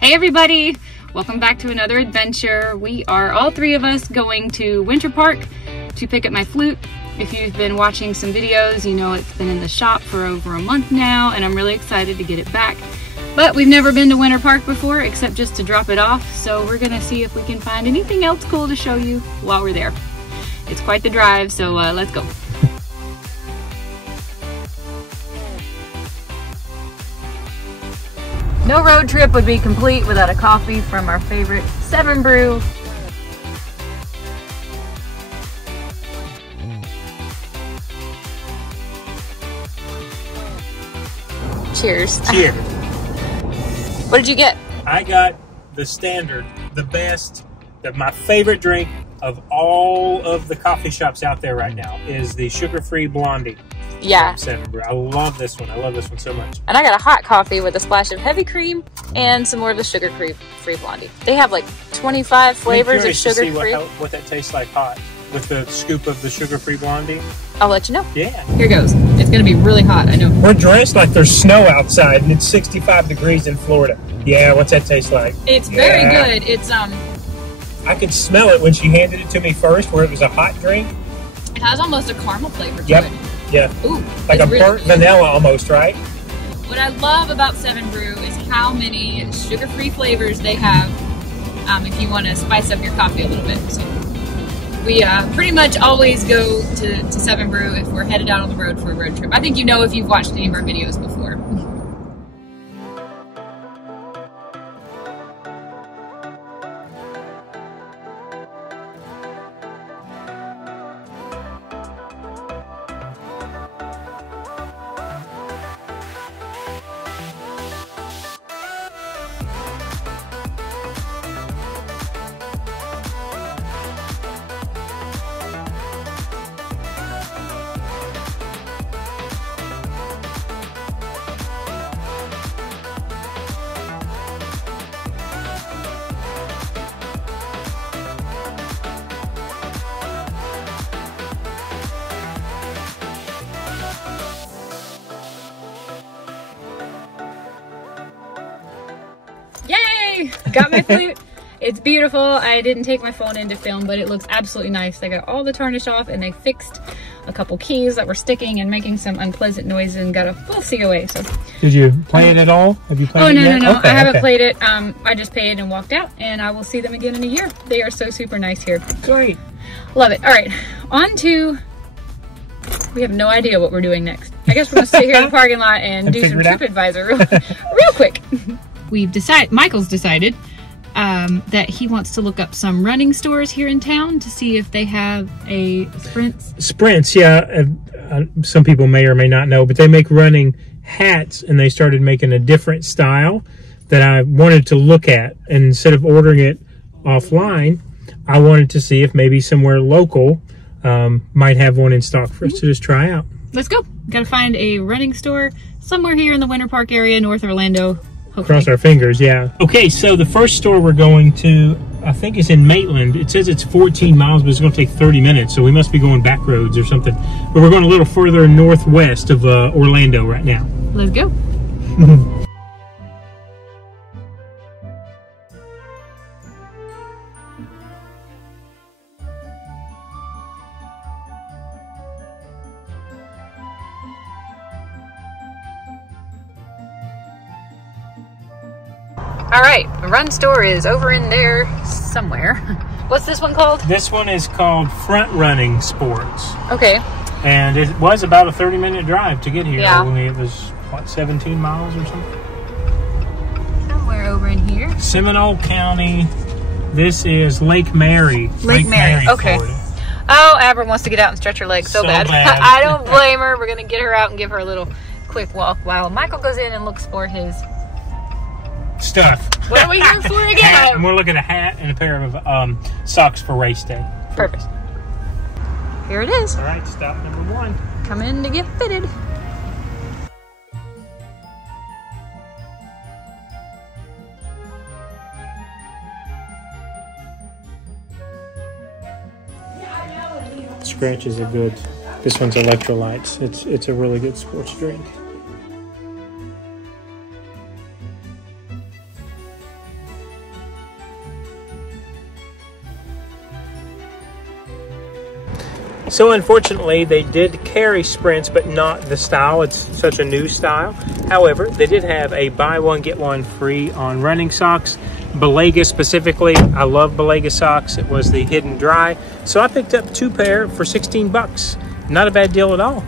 Hey everybody, welcome back to another adventure. We are all three of us going to Winter Park to pick up my flute. If you've been watching some videos, you know it's been in the shop for over a month now and I'm really excited to get it back. But we've never been to Winter Park before except just to drop it off, so we're gonna see if we can find anything else cool to show you while we're there. It's quite the drive, so let's go. No road trip would be complete without a coffee from our favorite 7 Brew. Cheers. Cheers. What did you get? I got the standard, the best, my favorite drink of all of the coffee shops out there right now is the sugar-free blondie. Yeah. 7 Brew. I love this one. I love this one so much. And I got a hot coffee with a splash of heavy cream and some more of the sugar-free blondie. They have like 25 flavors of sugar-free. What that tastes like hot with the scoop of the sugar-free blondie. I'll let you know. Yeah. Here goes. It's gonna be really hot, I know. We're dressed like there's snow outside and it's 65 degrees in Florida. Yeah, what's that taste like? It's very good. It's I could smell it when she handed it to me first, where it was a hot drink. It has almost a caramel flavor to Yep. it. Yeah. Ooh. Like a really burnt vanilla almost, right? What I love about 7 Brew is how many sugar-free flavors they have if you want to spice up your coffee a little bit. So we pretty much always go to 7 Brew if we're headed out on the road for a road trip. I think you know if you've watched any of our videos before. Yay! Got my flute. It's beautiful. I didn't take my phone in to film, but it looks absolutely nice. They got all the tarnish off and they fixed a couple keys that were sticking and making some unpleasant noises and got a full COA. So, did you play it at all? Have you played it yet? No. Okay, I haven't played it. I just paid and walked out, and I will see them again in a year. They are so super nice here. Great. Love it. All right, on to, we have no idea what we're doing next. I guess we're gonna sit here in the parking lot and do some TripAdvisor real quick. Michael's decided that he wants to look up some running stores here in town to see if they have a Sprints. Sprints, yeah. Some people may or may not know, but they make running hats, and they started making a different style that I wanted to look at. And instead of ordering it offline, I wanted to see if maybe somewhere local might have one in stock for us to just try out. Let's go. Got to find a running store somewhere here in the Winter Park area, North Orlando. Hopefully. Cross our fingers, yeah. Okay, so the first store we're going to, I think, is in Maitland. It says it's 14 miles, but it's going to take 30 minutes, so we must be going back roads or something. But we're going a little further northwest of Orlando right now. Let's go. All right, the run store is over in there somewhere. What's this one called? This one is called Front Running Sports. Okay. And it was about a 30-minute drive to get here. Yeah. Only it was, what, 17 miles or something? Somewhere over in here. Seminole County. This is Lake Mary. Lake Mary, okay. Florida. Oh, Amber wants to get out and stretch her legs so bad. I don't blame her. We're going to get her out and give her a little quick walk while Michael goes in and looks for his stuff. What are we here for again? I'm going to look at a hat and a pair of socks for race day. Perfect. Here it is. All right, stop number 1. Come in to get fitted. Scratches are good. This one's electrolytes. It's a really good sports drink. So unfortunately, they did carry Sprints, but not the style. It's such a new style. However, they did have a buy one, get one free on running socks. Belega specifically, I love Belega socks. It was the Hidden Dry. So I picked up 2 pair for 16 bucks. Not a bad deal at all.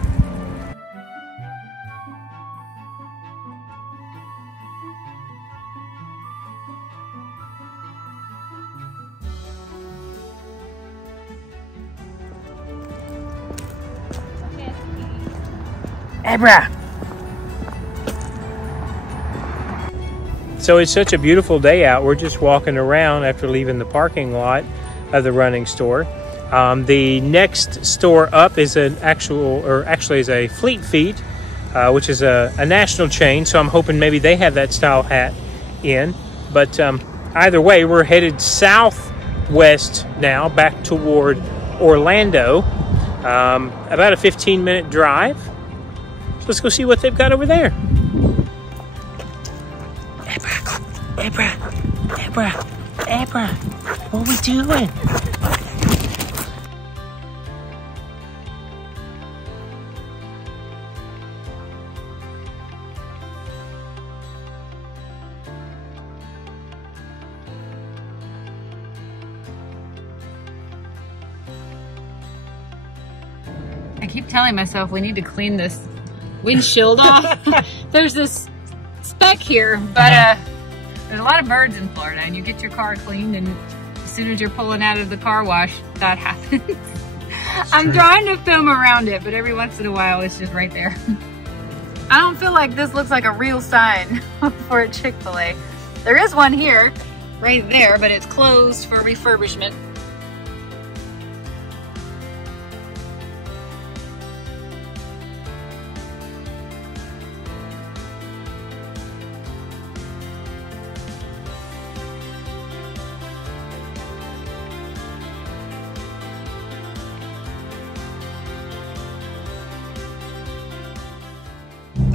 Abra. So it's such a beautiful day out. We're just walking around after leaving the parking lot of the running store. The next store up is actually is a Fleet Feet, which is a national chain. So I'm hoping maybe they have that style hat in. But either way, we're headed southwest now, back toward Orlando. About a 15-minute drive. Let's go see what they've got over there. Abra, what we doing? I keep telling myself we need to clean this windshield off. There's this speck here, but there's a lot of birds in Florida, and you get your car cleaned, and as soon as you're pulling out of the car wash, that happens. I'm trying to film around it, but every once in a while it's just right there. I don't feel like this looks like a real sign for a Chick-fil-A. There is one here, right there, but it's closed for refurbishment.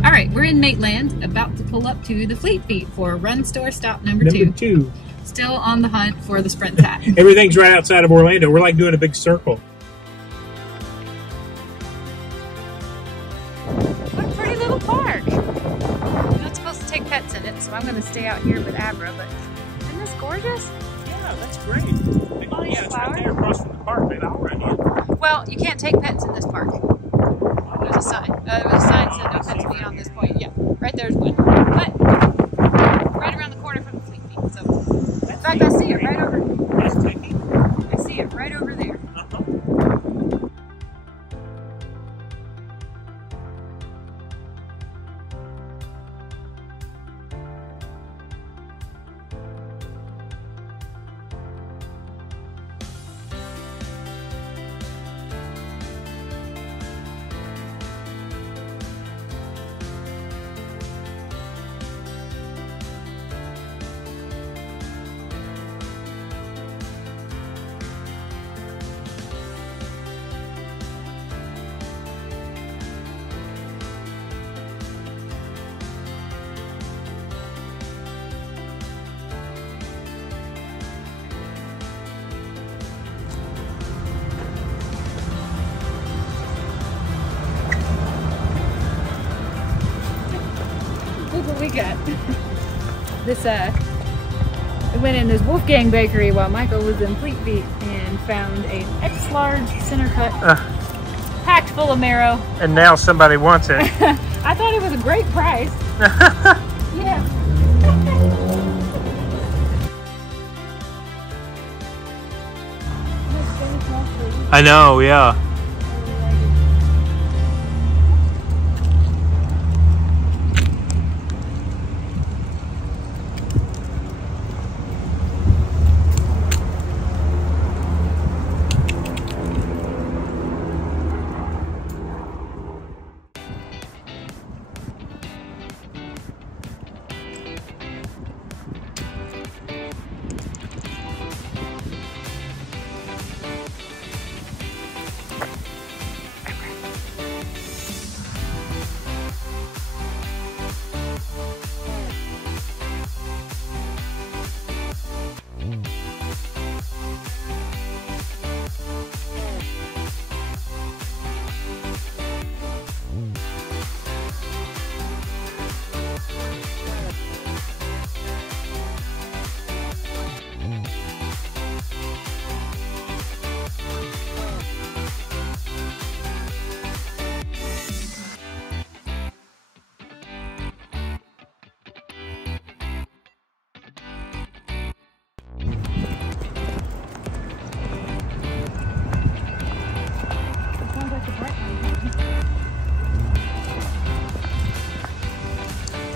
All right, we're in Maitland, about to pull up to the Fleet Feet for run store stop number two. Still on the hunt for the Sprint hat. Everything's right outside of Orlando. We're like doing a big circle. What a pretty little park. I'm not supposed to take pets in it, so I'm going to stay out here with Abra, but isn't this gorgeous? Yeah, that's great. Yeah, it's right there across from the park, man. I'll run in. Well, you can't take pets in this park. There's a sign. There was a sign that said no pets beyond this point. Yeah, right there's one. But right around the corner from the Fleet Feet. So, in fact, I see it right over. I see it right over there. What we got. This we went in this Wolfgang bakery while Michael was in Fleet Feet and found an X-large center cut packed full of marrow. And now somebody wants it. I thought it was a great price. Yeah. I know, yeah.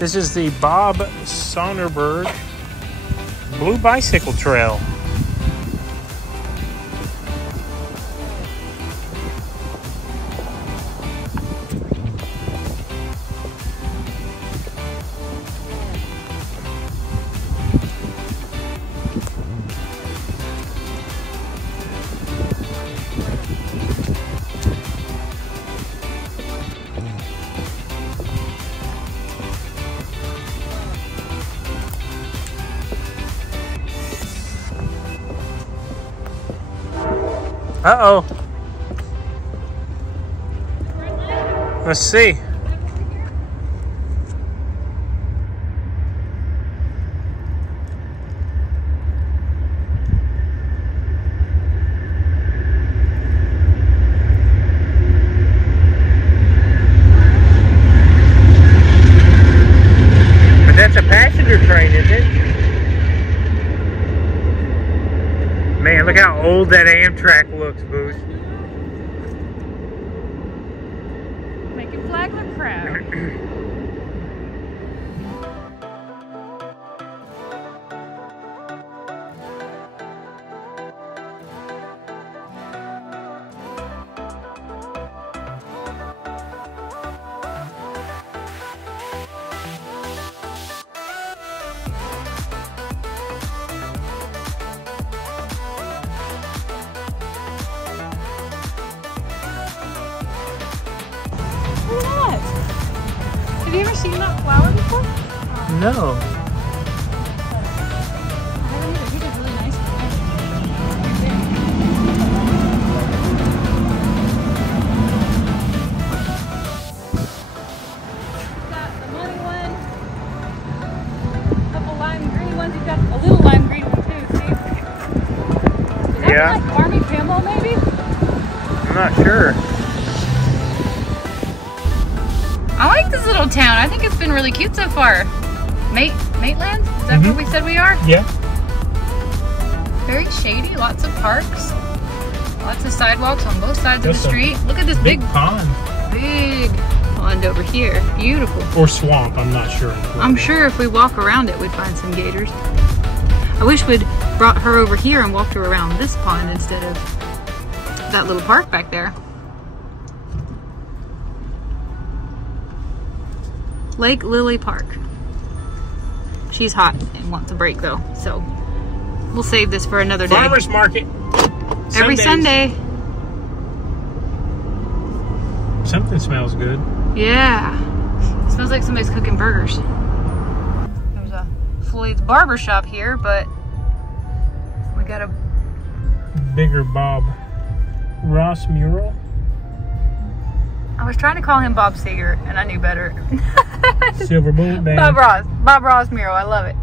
This is the Bob Sonderberg Blue Bicycle Trail. Uh-oh. Let's see. But that's a passenger train, isn't it? Man, look how old that Amtrak looks, Booth. Making flag look proud. Look at that. Have you ever seen that flower before? No. I haven't either. He did really nice. Got the money one. A couple lime green ones. You've got a little lime green one too, see? Is that Yeah. like Army camo maybe? I'm not sure. I like this little town. I think it's been really cute so far. Maitland? Is that where we said we are? Yeah. Very shady, lots of parks, lots of sidewalks on both sides of the street. Look at this big pond. pond over here. Beautiful. Or swamp, I'm not sure. I'm sure if we walk around it, we'd find some gators. I wish we'd brought her over here and walked her around this pond instead of that little park back there. Lake Lily Park. She's hot and wants a break though, so we'll save this for another day. Farmers market. Every Sunday. Something smells good. Yeah. It smells like somebody's cooking burgers. There's a Floyd's barber shop here, but we got a Bigger Bob Ross mural. I was trying to call him Bob Seger and I knew better. Silver bullet band. Bob Ross mural. I love it.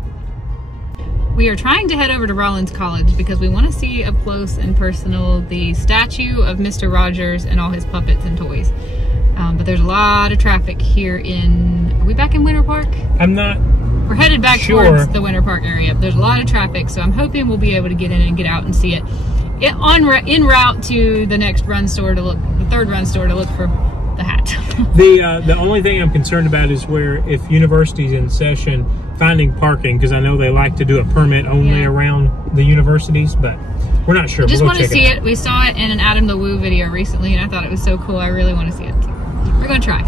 We are trying to head over to Rollins College because we want to see up close and personal the statue of Mr. Rogers and all his puppets and toys. But there's a lot of traffic here are we back in Winter Park? I'm not We're headed back sure. towards the Winter Park area. There's a lot of traffic, so I'm hoping we'll be able to get in and get out and see it. En route to the next run store to look, the third run store to look for the hat. The only thing I'm concerned about is where if university's in session, finding parking, because I know they like to do a permit only around the universities, but we're not sure. I just want to see it. We saw it in an Adam the Woo video recently, and I thought it was so cool. I really want to see it. We're going to try.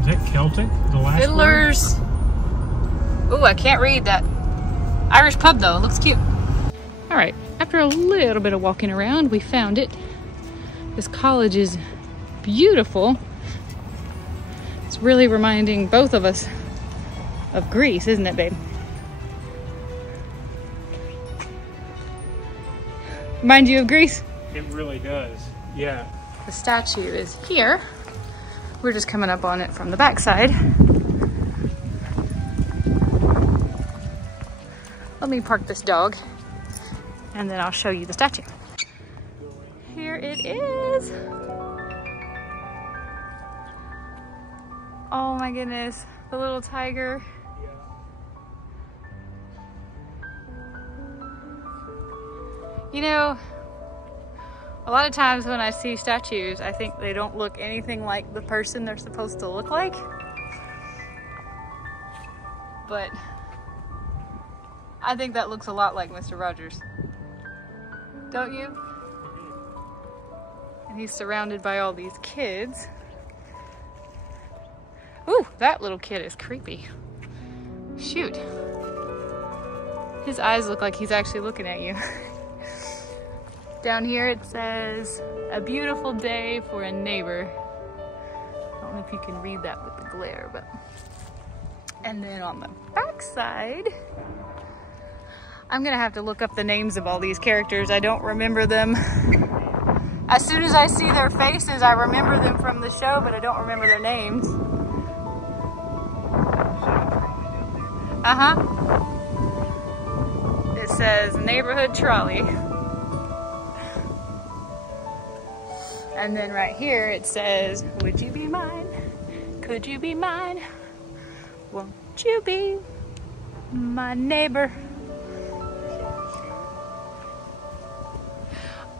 Is that Celtic? The last Fiddlers. Ooh, I can't read that. Irish pub though. It looks cute. All right. After a little bit of walking around, we found it. This college is beautiful. It's really reminding both of us of Greece, isn't it, babe? Remind you of Greece? It really does. Yeah. The statue is here. We're just coming up on it from the backside. Let me park this dog and then I'll show you the statue. Here it is. Oh my goodness, the little tiger. You know, a lot of times when I see statues, I think they don't look anything like the person they're supposed to look like. but I think that looks a lot like Mr. Rogers. Don't you? And he's surrounded by all these kids. Ooh, that little kid is creepy. Shoot. His eyes look like he's actually looking at you. Down here it says, "A beautiful day for a neighbor." I don't know if you can read that with the glare, but. And then on the back side, I'm gonna have to look up the names of all these characters. I don't remember them. As soon as I see their faces, I remember them from the show, but I don't remember their names. It says neighborhood trolley. And then right here it says, "Would you be mine? Could you be mine? Won't you be my neighbor?"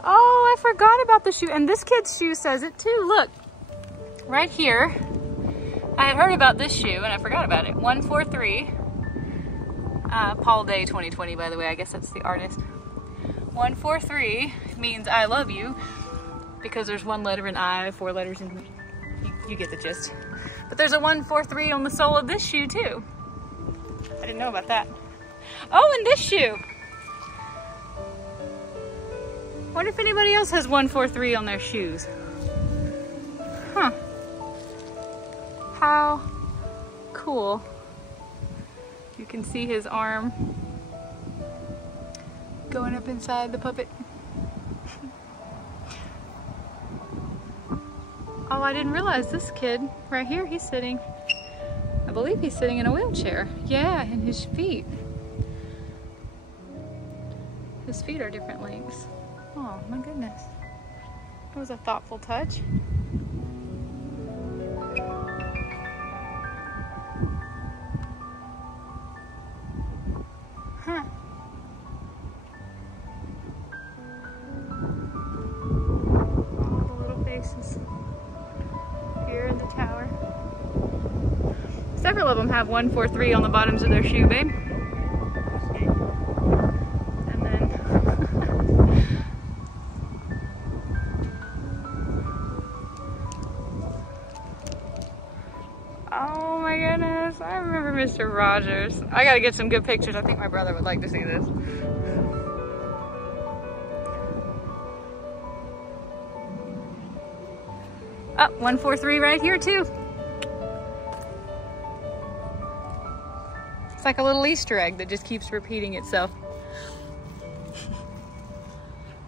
Oh, I forgot about the shoe. And this kid's shoe says it too. Look, right here. I had heard about this shoe and I forgot about it. 143. Paul Day 2020, by the way. I guess that's the artist. 143 means I love you because there's one letter in I, 4 letters in. You get the gist. But there's a 143 on the sole of this shoe too. I didn't know about that. Oh, and this shoe. Wonder if anybody else has 143 on their shoes. Huh. How cool. You can see his arm going up inside the puppet. Oh, I didn't realize this kid right here, he's sitting, I believe he's sitting in a wheelchair. Yeah, and his feet. His feet are different lengths. Oh my goodness. That was a thoughtful touch. Huh. All the little faces here in the tower. Several of them have 143 on the bottoms of their shoe, babe. And then oh my goodness, I remember Mr. Rogers. I gotta get some good pictures. I think my brother would like to see this. Oh, 143 right here too. It's like a little Easter egg that just keeps repeating itself.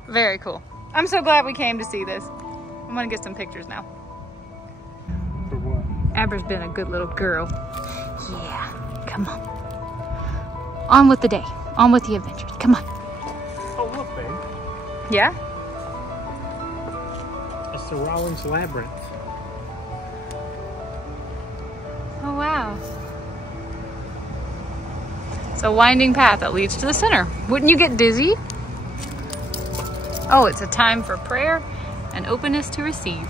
Very cool. I'm so glad we came to see this. I'm gonna get some pictures now. For what? Amber's been a good little girl. Yeah, come on. On with the day. On with the adventures. Come on. Oh, look, babe. Yeah? That's the Rollins Labyrinth. Oh, wow. It's a winding path that leads to the center. Wouldn't you get dizzy? Oh, it's a time for prayer and openness to receive.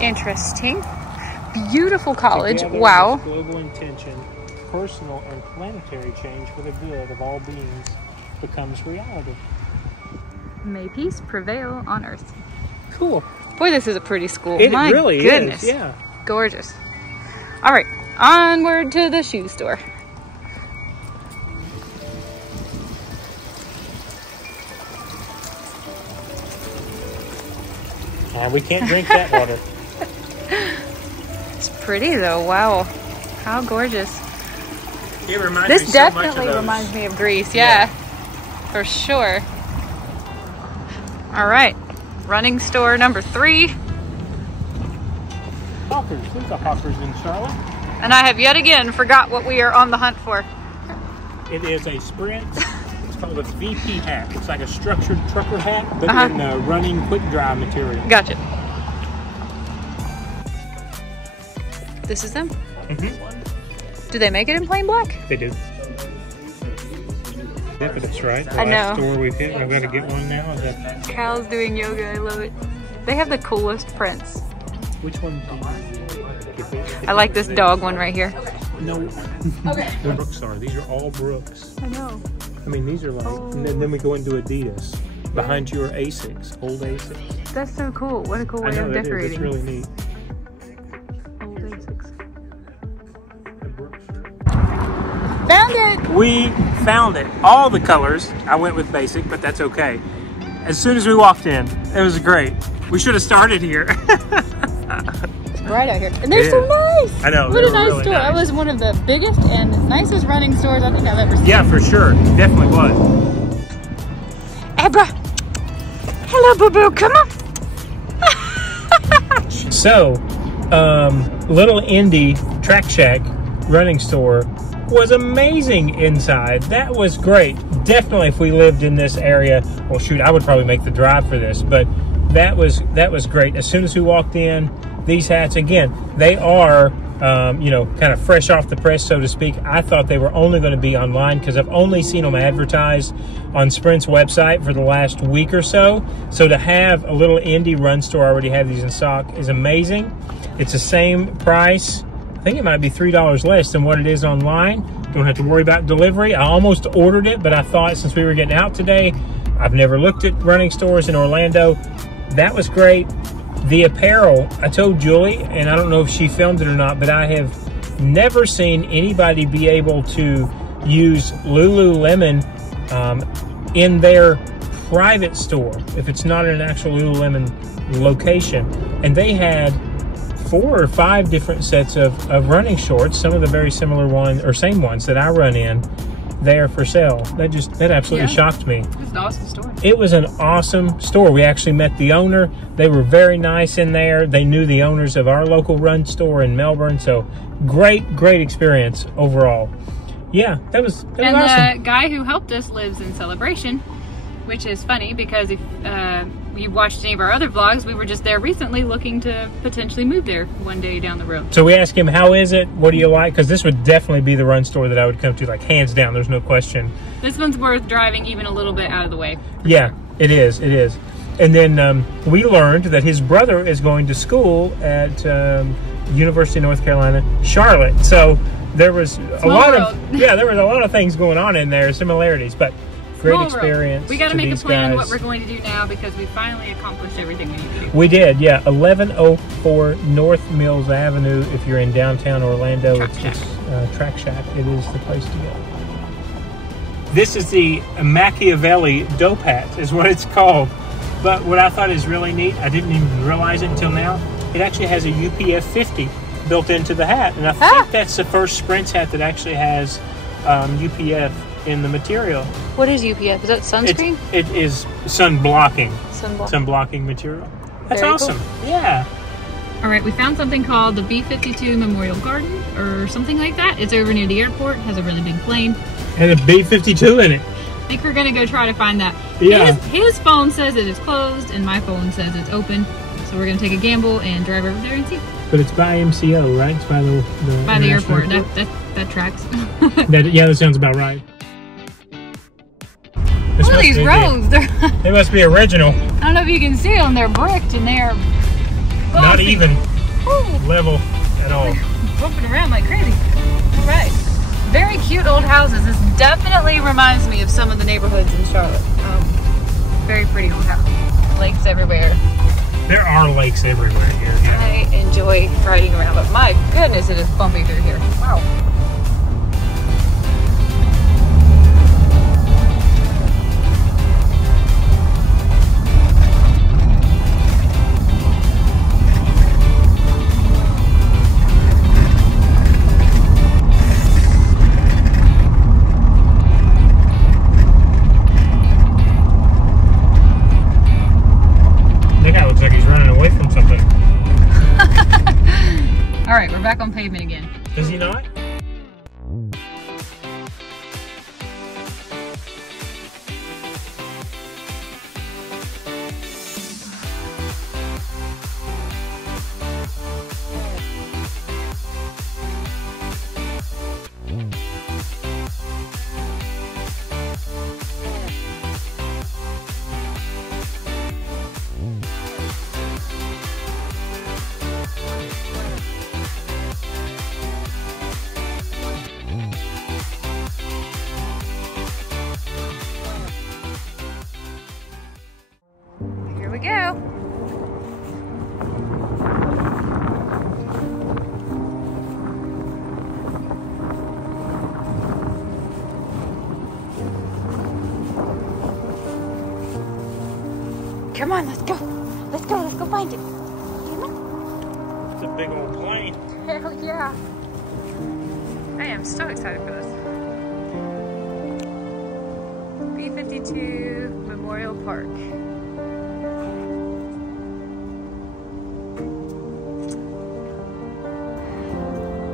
Interesting. Beautiful college. Together, Wow. this global intention, personal and planetary change for the good of all beings becomes reality. May peace prevail on earth. Cool. Boy, this is a pretty school. It My really goodness. is, yeah. Gorgeous. All right, onward to the shoe store. We can't drink that water. It's pretty though. Wow, how gorgeous. It reminds This me so definitely much of those. reminds me of Greece. Yeah, for sure. All right, running store number 3. Hawkers. There's a Hawkers in Charlotte. And I have yet again forgot what we are on the hunt for. It is a Sprint. It's called a VP hat. It's like a structured trucker hat, but in running quick dry material. Gotcha. This is them? Mm-hmm. Do they make it in plain black? They do. Yeah, but that's right. The I last know. store we've hit, I've got to get one now. Is that... Cal's doing yoga. I love it. They have the coolest prints. Which one do you I like this dog one right here. No. Okay. The Brooks are. These are all Brooks. I know. I mean, these are like, and then we go into Adidas. Behind you are Asics, old Asics. That's so cool. What a cool way I know of that decorating. is. It's really neat. Old Asics. The Brooks. Found it! We found it. All the colors. I went with basic, but that's okay. As soon as we walked in, it was great. We should have started here. It's bright out here. And they're so nice! I know. What a nice really store. Nice. That was one of the biggest and nicest running stores I think I've ever seen. Yeah, for sure. Definitely was. Abra! Hello, boo-boo. Come on! So, Little Indy Track Shack running store was amazing inside. That was great. Definitely if we lived in this area, well shoot, I would probably make the drive for this, but that was great. As soon as we walked in, these hats, again, they are you know, kind of fresh off the press, so to speak. I thought they were only going to be online because I've only seen them advertised on Sprint's website for the last week or so. So to have a Little Indy run store already have these in stock is amazing. It's the same price. I think it might be $3 less than what it is online. Don't have to worry about delivery. I almost ordered it, but I thought since we were getting out today, I've never looked at running stores in Orlando. That was great. The apparel, I told Julie, and I don't know if she filmed it or not, but I have never seen anybody be able to use Lululemon in their private store, if it's not in an actual Lululemon location. And they had 4 or 5 different sets of running shorts, some of the very similar ones, or same ones that I run in, there for sale. That absolutely shocked me. It was an awesome store. It was an awesome store. We actually met the owner. They were very nice in there. They knew the owners of our local run store in Melbourne. So great experience overall. Yeah, that was awesome. And the guy who helped us lives in Celebration, which is funny because if you watched any of our other vlogs, we were just there recently looking to potentially move there one day down the road. So we asked him, how is it? What do you like? Because this would definitely be the run store that I would come to, like hands down. There's no question. This one's worth driving even a little bit out of the way. Yeah, it is. It is. And then we learned that his brother is going to school at University of North Carolina, Charlotte. So there was a lot of things going on in there, similarities, but great experience. We got to make a plan what we're going to do now because we finally accomplished everything we need to do. We did, yeah. 1104 North Mills Avenue. If you're in downtown Orlando, Track Shack. It is the place to go. This is the Machiavelli dope hat, is what it's called. But what I thought is really neat, I didn't even realize it until now. It actually has a UPF 50 built into the hat, and I think that's the first Sprint hat that actually has UPF in the material. What is UPF? Is that sunscreen? It is sun blocking material. That's Very awesome. Cool. Yeah. All right, we found something called the B-52 Memorial Garden or something like that. It's over near the airport. It has a really big plane. And a B-52 in it. I think we're gonna go try to find that. Yeah. His phone says it is closed and my phone says it's open. So we're gonna take a gamble and drive over there and see. But it's by MCO, right? It's by the airport. That tracks. Yeah, that sounds about right. Look at these roads. They must be original. I don't know if you can see them. They're bricked and they're not even level at all. They're bumping around like crazy. All right. Very cute old houses. This definitely reminds me of some of the neighborhoods in Charlotte. Very pretty old houses. Lakes everywhere. There are lakes everywhere here. Yeah. I enjoy riding around, but my goodness, it is bumpy through here. Wow. All right, we're back on pavement again. Does he not? Come on, let's go. Let's go. Let's go find it. Come on. It's a big old plane. Hell yeah. I am so excited for this. B-52 Memorial Park.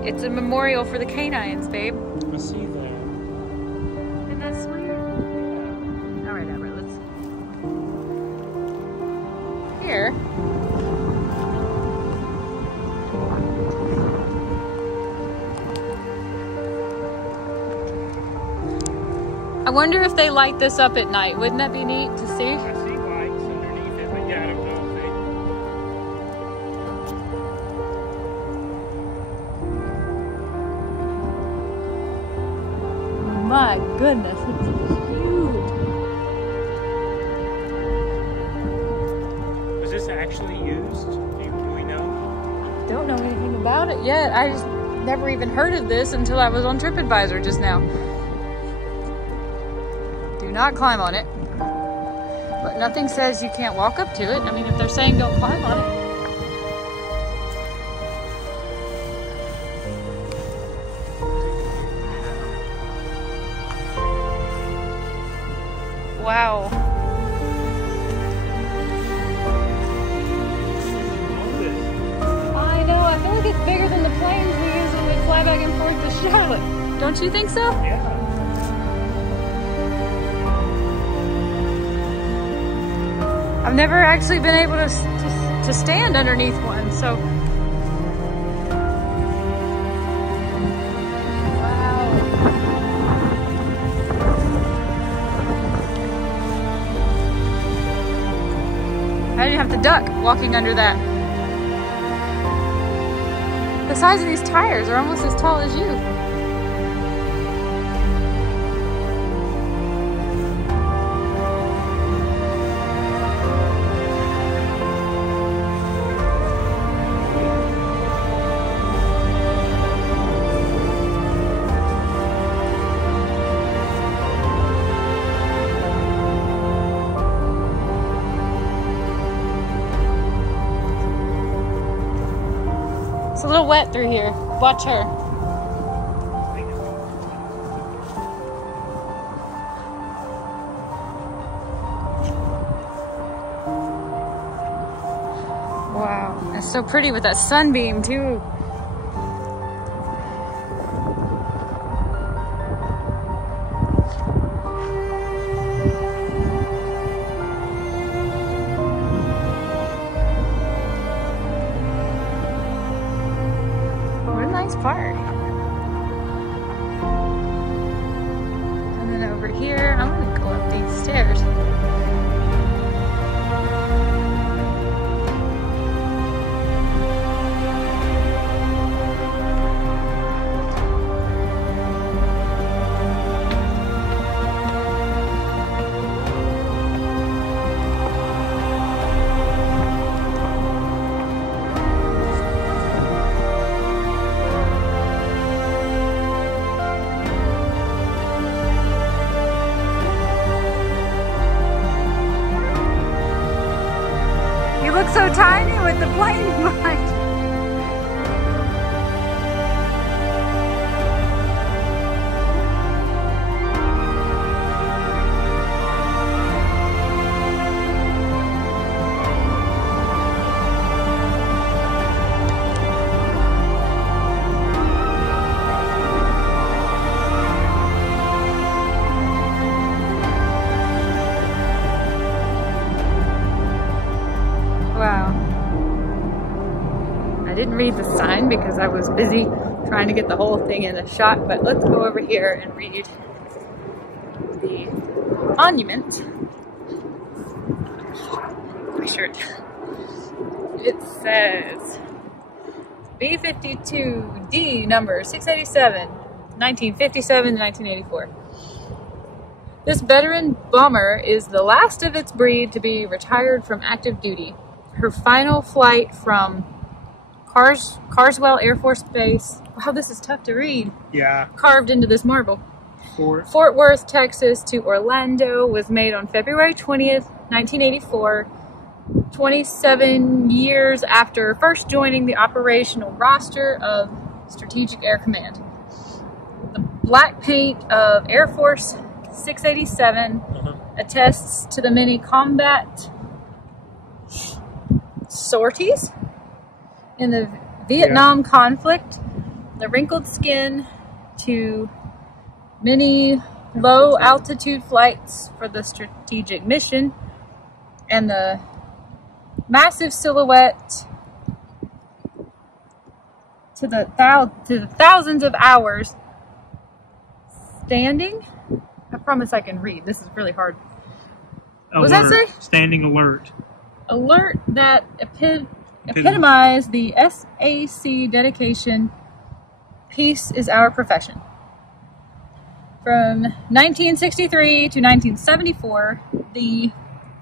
It's a memorial for the canines, babe. I see that. Isn't that sweet? Yeah. All right, Amber, let's... Here. I wonder if they light this up at night. Wouldn't that be neat to see? I see lights underneath it, but yeah, I don't know Oh my goodness, it's huge. Was this actually used? Do we know? Don't know anything about it yet. I just never even heard of this until I was on TripAdvisor just now. Do not climb on it. But nothing says you can't walk up to it. I mean, if they're saying don't climb on it. Wow. I know, I feel like it's bigger than the planes we use when we fly back and forth to Charlotte. Don't you think so? Yeah. I've never actually been able to stand underneath one, so. Wow. I didn't have to duck walking under that. The size of these tires are almost as tall as you. It's a little wet through here. Watch her. Wow, it's so pretty with that sunbeam too. Park. And then over here, I'm gonna go up these stairs. You look so tiny with the plane behind you. Wow. I didn't read the sign because I was busy trying to get the whole thing in a shot, but let's go over here and read the monument. My shirt. It says B-52D number 687, 1957 to 1984. This veteran bomber is the last of its breed to be retired from active duty. Her final flight from Carswell Air Force Base. Wow, this is tough to read. Yeah. Carved into this marble. Fort Worth, Texas to Orlando was made on February 20th, 1984 27 years after first joining the operational roster of Strategic Air Command. The black paint of Air Force 687 attests to the many combat sorties in the Vietnam conflict, the wrinkled skin to many low altitude flights for the strategic mission, and the massive silhouette to the thousands of hours standing. I promise I can read. This is really hard. What does that say? Standing alert. Alert that epitomize the SAC dedication. Peace is our profession. From 1963 to 1974, the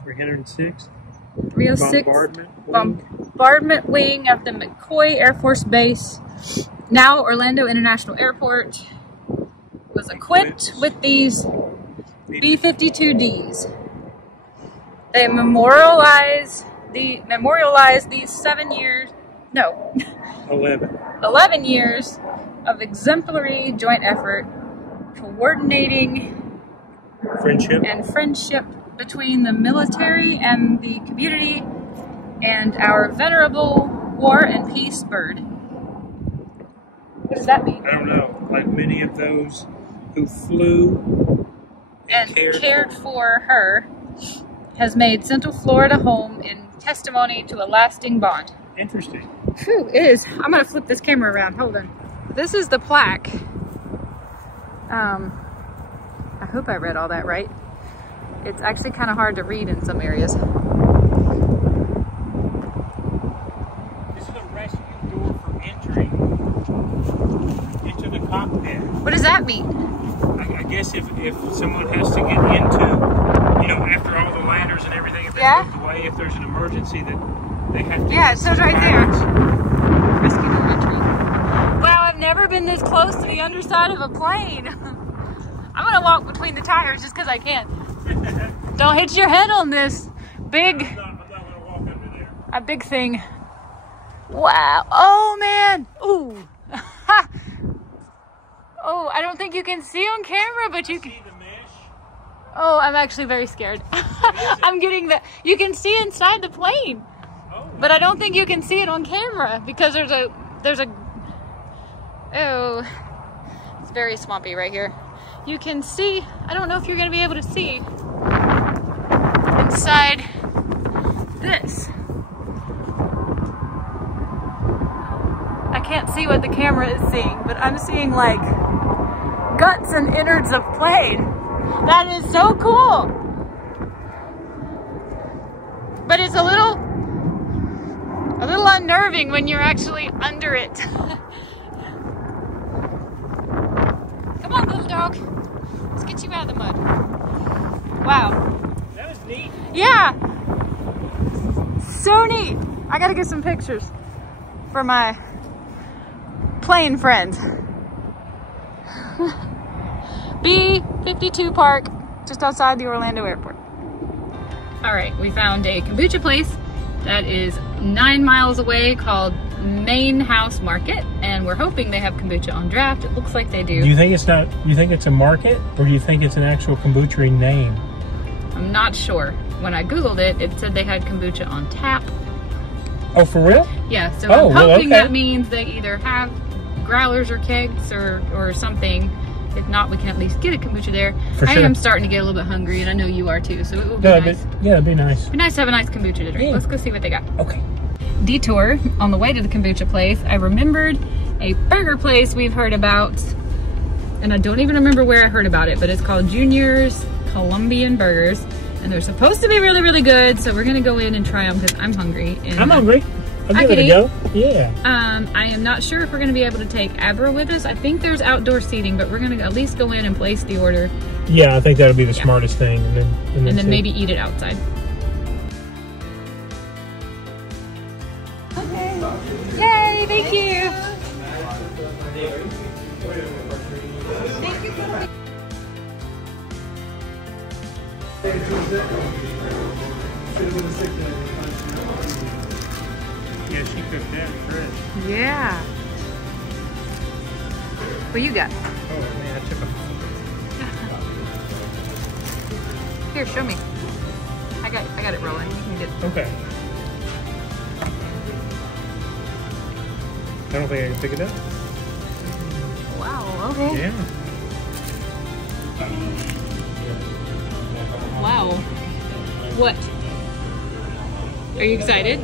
306 bombardment wing of the McCoy Air Force Base, now Orlando International Airport, was equipped with these B-52Ds. They memorialize these 11 years of exemplary joint effort, coordinating friendship between the military and the community, and our venerable war and peace bird. What does that mean? I don't know. Like many of those who flew and cared for her, has made Central Florida home in testimony to a lasting bond. Interesting. Phew, it is. I'm gonna flip this camera around. Hold on. This is the plaque. I hope I read all that right. It's actually kind of hard to read in some areas. This is a rescue door for entering into the cockpit. What does that mean? I guess if someone has to get into, after all the ladders and everything, if they're moved away, if there's an emergency that they have to... Yeah, it says right there. Rescue door entry. Wow, I've never been this close to the underside of a plane. I'm gonna walk between the tires just because I can. Don't hit your head on this big... I'm not gonna walk under there. A big thing. Wow. Oh, man. Ooh. Oh, I don't think you can see on camera, but you can... See the mesh? Oh, I'm actually very scared. I'm getting the... You can see inside the plane. Oh. But I don't think you can see it on camera because there's a... Oh. It's very swampy right here. You can see... I don't know if you're going to be able to see inside this. I can't see what the camera is seeing, but I'm seeing like guts and innards of plane. That is so cool. But it's a little unnerving when you're actually under it. Come on, little dog. Let's get you out of the mud. Wow. That was neat. Yeah. So neat. I gotta get some pictures for my plane friends. B-52 Park, just outside the Orlando Airport. All right, we found a kombucha place that is 9 miles away called Main House Market, and we're hoping they have kombucha on draft. It looks like they do. Do you think it's not? You think it's a market, or do you think it's an actual kombucha name? I'm not sure. When I Googled it, it said they had kombucha on tap. Oh, for real? Yeah, so I'm hoping that means they either have growlers or kegs or something. If not, we can at least get a kombucha there. I am starting to get a little bit hungry, and I know you are too, so it will be nice. Yeah, it'd be nice. It'd be nice to have a nice kombucha to drink. Yeah. Let's go see what they got. Okay. Detour on the way to the kombucha place. I remembered a burger place we've heard about, and I don't even remember where I heard about it, but it's called Junior's Colombian Burgers, and they're supposed to be really, really good, so we're gonna go in and try them because I'm hungry. And I'm hungry. I'll give it a go. Yeah. I am not sure if we're gonna be able to take Abra with us. I think there's outdoor seating, but we're gonna at least go in and place the order. Yeah, I think that'll be the smartest thing, and then maybe eat it outside. Okay. Yay! Thank you. Thank you so much. Yeah, she cooked that fresh. Yeah. What you got? Oh man, I took a. Here, show me. I got it rolling. You can get. Okay. I don't think I can pick it up. Wow. Okay. Yeah. Wow. What? Are you excited?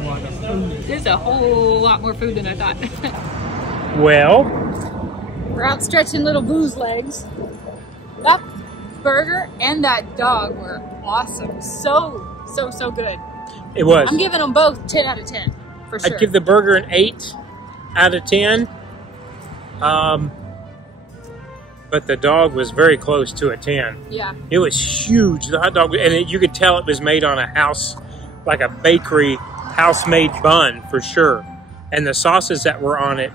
There's a whole lot more food than I thought. Well, We're outstretching little Boo's legs. That burger and that dog were awesome. So good. it was. I'm giving them both 10 out of 10 for sure. I'd give the burger an 8 out of 10. But the dog was very close to a 10. Yeah. It was huge. The hot dog, and you could tell it was made on a house, like a bakery, house-made bun for sure. And the sauces that were on it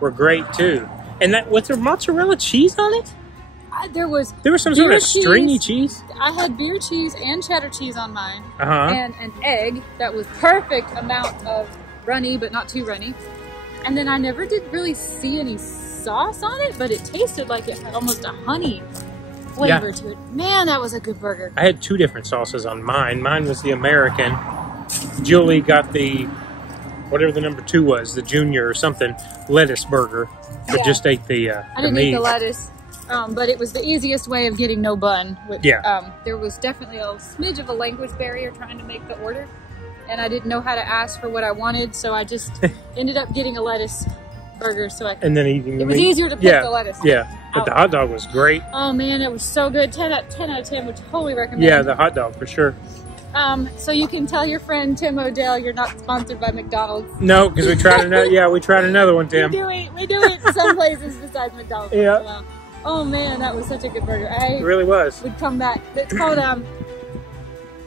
were great too. And that, was there mozzarella cheese on it? There was some sort of stringy cheese. I had beer cheese and cheddar cheese on mine. Uh-huh. And an egg that was perfect amount of runny, but not too runny. And then I never did really see any sauce on it, but it tasted like it had almost a honey flavor to it. Man, that was a good burger. I had 2 different sauces on mine. Mine was the American. Julie got the, whatever the number 2 was, the junior or something, lettuce burger. But just ate the I didn't eat the lettuce. But it was the easiest way of getting no bun. Which, there was definitely a smidge of a language barrier trying to make the order. And I didn't know how to ask for what I wanted, so I just ended up getting a lettuce burger. So and then eating the meat. It was easier to pick the lettuce. Yeah, but the hot dog was great. Oh man, it was so good. 10 out of 10 would totally recommend. Yeah, the hot dog for sure. So you can tell your friend Tim O'Dell you're not sponsored by McDonald's. No, because we tried another. Yeah, we tried another one, Tim. We do it some places besides McDonald's. Yeah. Well. Oh man, that was such a good burger. It really was. Would come back. It's called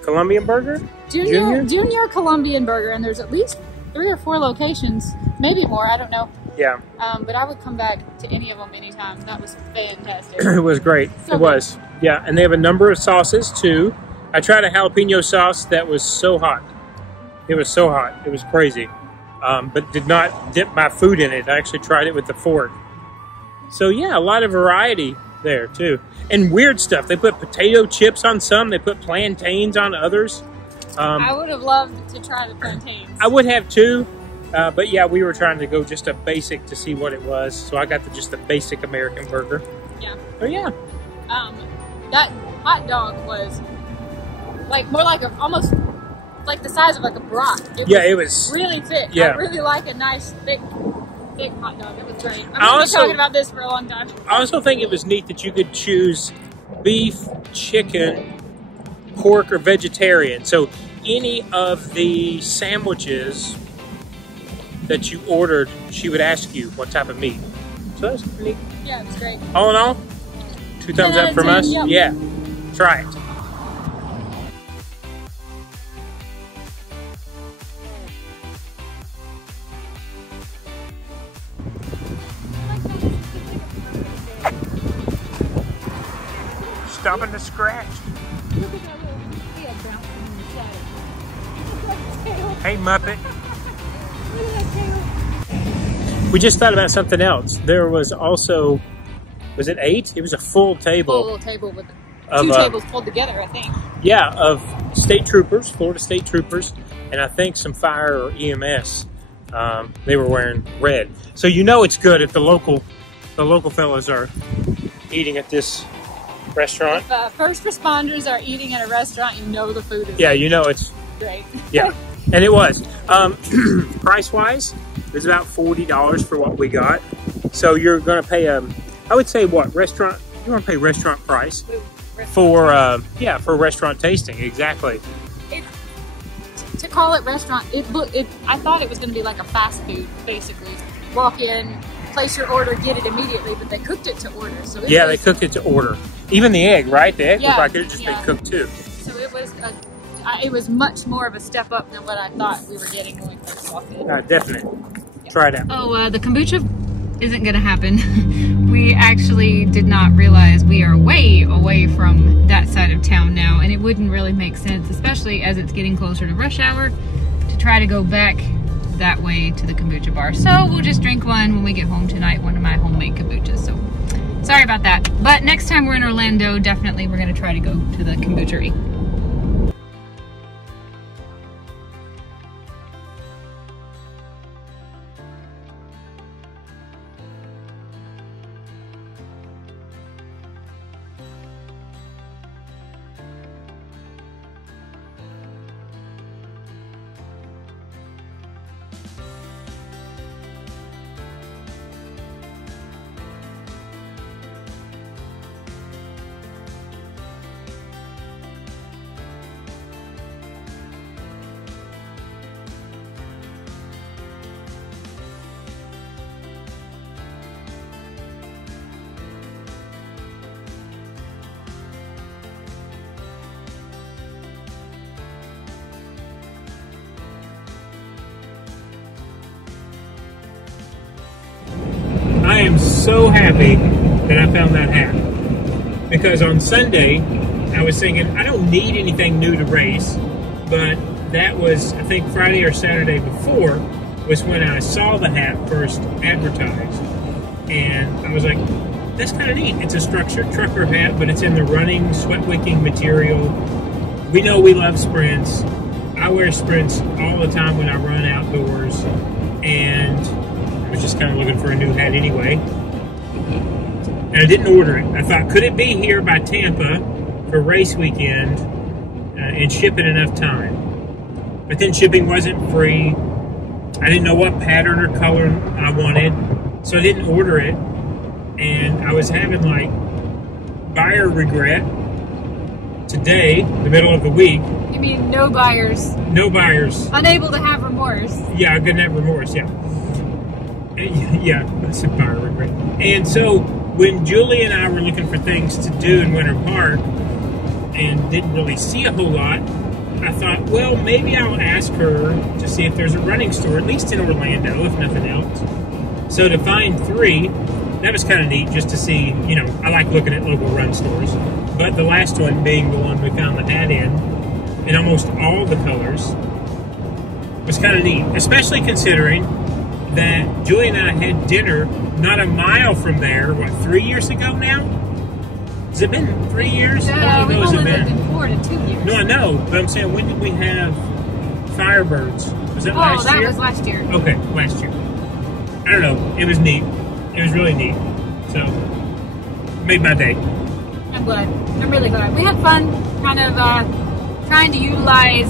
Colombian burger. Junior Colombian burger, and there's at least 3 or 4 locations, maybe more. I don't know. Yeah. But I would come back to any of them anytime. That was fantastic. It was great. So it was. Yeah, and they have a number of sauces too. I tried a jalapeno sauce that was so hot. It was so hot. It was crazy. But did not dip my food in it. I actually tried it with the fork. So yeah, a lot of variety there too. And weird stuff. They put potato chips on some. They put plantains on others. I would have loved to try the plantains. I would have too. But yeah, we were trying to go just a basic to see what it was. So I got just a basic American burger. Yeah. Oh yeah. That hot dog was more like almost like the size of like a brat. It was really thick. Yeah. I really like a nice thick hot dog. It was great. I'm going to be talking about this for a long time. I also think it was neat that you could choose beef, chicken, pork, or vegetarian. So any of the sandwiches that you ordered, she would ask you what type of meat. So that's neat. Yeah, it was great. All in all, 2 thumbs up from us. Yep. Yeah, try it. Stopping to scratch. Look at that little head bouncing in the shadow. Look at that tail. Hey, Muppet. Look at that tail. We just thought about something else. There was also, was it 8? It was a full table. Full table with 2 tables pulled together, I think. Yeah, of state troopers, Florida state troopers, and I think some fire or EMS. They were wearing red. So you know it's good if the local fellas are eating at this restaurant. If first responders are eating at a restaurant, you know the food is you know it's great. Yeah, and it was. Price-wise, it was about $40 for what we got. So you're going to pay I would say what, restaurant, you want to pay restaurant price for restaurant tasting, exactly. To call it restaurant, I thought it was going to be like a fast food, basically. Walk in, place your order, get it immediately, but they cooked it to order. So they cooked it to order. Even the egg, right? The egg was like it had just been cooked too. So it was much more of a step up than what I thought we were getting when we first walked in. Definitely. Yeah. Try it out. Oh, the kombucha isn't gonna happen. We actually did not realize we are way away from that side of town now, and it wouldn't really make sense, especially as it's getting closer to rush hour, to try to go back that way to the kombucha bar. So we'll just drink one when we get home tonight, one of my homemade kombuchas. So sorry about that. But next time we're in Orlando, definitely we're gonna try to go to the kombuchery. I am so happy that I found that hat, because on Sunday I was thinking I don't need anything new to race, but that was, I think, Friday or Saturday before was when I saw the hat first advertised, and I was like, that's kind of neat. It's a structured trucker hat, but it's in the running sweat wicking material. We know we love sprints. I wear sprints all the time when I run outdoors, and I was just kind of looking for a new hat anyway. And I didn't order it. I thought, could it be here by Tampa for race weekend and ship in enough time? But then shipping wasn't free. I didn't know what pattern or color I wanted, so I didn't order it. And I was having like buyer regret today, the middle of the week. You mean no buyers? No buyers. Unable to have remorse. Yeah, I couldn't have remorse, yeah. Yeah, I said buyer regret. And so when Julie and I were looking for things to do in Winter Park and didn't really see a whole lot, I thought, well, maybe I'll ask her to see if there's a running store, at least in Orlando, if nothing else. So to find 3, that was kind of neat, just to see, you know, I like looking at local run stores. But the last one being the one we found the hat in almost all the colors, was kind of neat, especially considering that Julie and I had dinner not a mile from there, what, 3 years ago now? Has it been 3 years? No, we've only lived in Florida 2 years. No, I know, but I'm saying, when did we have Firebirds? Was that last year? Oh, that was last year. Okay, last year. I don't know, it was neat. It was really neat. So, made my day. I'm glad. I'm really glad. We had fun kind of trying to utilize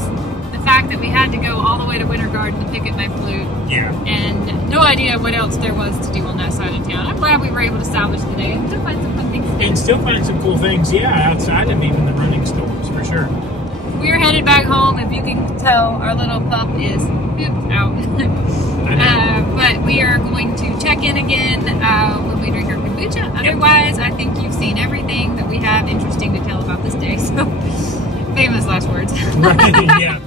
the fact that we had to go all the way to Winter Garden to pick up my flute. Yeah. And no idea what else there was to do on that side of town. I'm glad we were able to salvage the day and still find some fun things to do. And still find some cool things, yeah, outside of even the running stores, for sure. We're headed back home. If you can tell, our little pup is pooped out. But we are going to check in again when we drink our kombucha. Otherwise, I think you've seen everything that we have interesting to tell about this day. So, famous last words. Right, yeah.